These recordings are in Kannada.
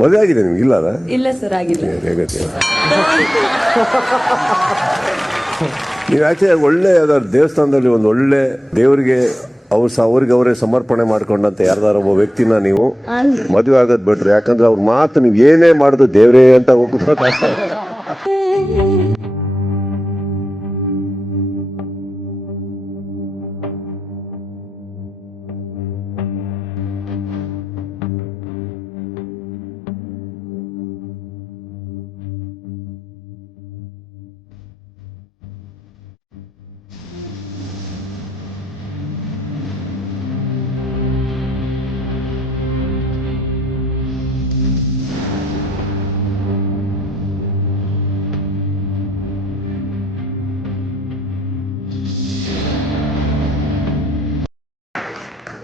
ಮದುವೆ ಆಗಿದೆ ನಿಮ್ಗೆ? ಇಲ್ಲ ಅಲ್ಲ? ಇಲ್ಲ ಸರ್, ಆಗಿಲ್ಲ. ನೀವು ಆಕ್ಚುಲಿ ಒಳ್ಳೆ ಯಾವ್ದಾದ್ರು ದೇವಸ್ಥಾನದಲ್ಲಿ ಒಂದು ಒಳ್ಳೆ ದೇವರಿಗೆ ಅವ್ರಿಗೆ ಅವರೇ ಸಮರ್ಪಣೆ ಮಾಡ್ಕೊಂಡಂತ ಯಾರ್ದಾರ ಒಬ್ಬ ವ್ಯಕ್ತಿನ ನೀವು ಮದುವೆ ಆಗೋದು ಬಿಟ್ರು. ಯಾಕಂದ್ರೆ ಅವ್ರ ಮಾತು ನೀವು ಏನೇ ಮಾಡುದು ದೇವ್ರೇ ಅಂತ ಹೋಗ್ತಾರೆ.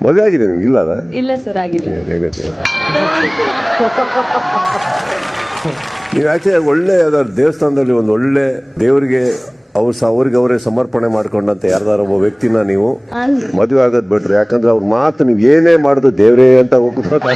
ಮದುವೆ ಆಗಿದೆ ನಿಮ್ಗೆ? ಇಲ್ಲ ಅಲ್ಲ? ಇಲ್ಲ ಸರ್, ಆಗಿಲ್ಲ. ನೀವು ಆಕ್ಚುಲಿ ಒಳ್ಳೆ ಯಾವ್ದಾದ್ರು ದೇವಸ್ಥಾನದಲ್ಲಿ ಒಂದು ಒಳ್ಳೆ ದೇವರಿಗೆ ಅವ್ರಿಗೆ ಅವರೇ ಸಮರ್ಪಣೆ ಮಾಡ್ಕೊಂಡಂತ ಯಾರ್ದಾರ ಒಬ್ಬ ವ್ಯಕ್ತಿನ ನೀವು ಮದುವೆ ಆಗೋದು ಬಿಟ್ರು. ಯಾಕಂದ್ರೆ ಅವ್ರ ಮಾತು ನೀವು ಏನೇ ಮಾಡುದು ದೇವ್ರೇ ಅಂತ ಹೋಗ್ತಾರೆ.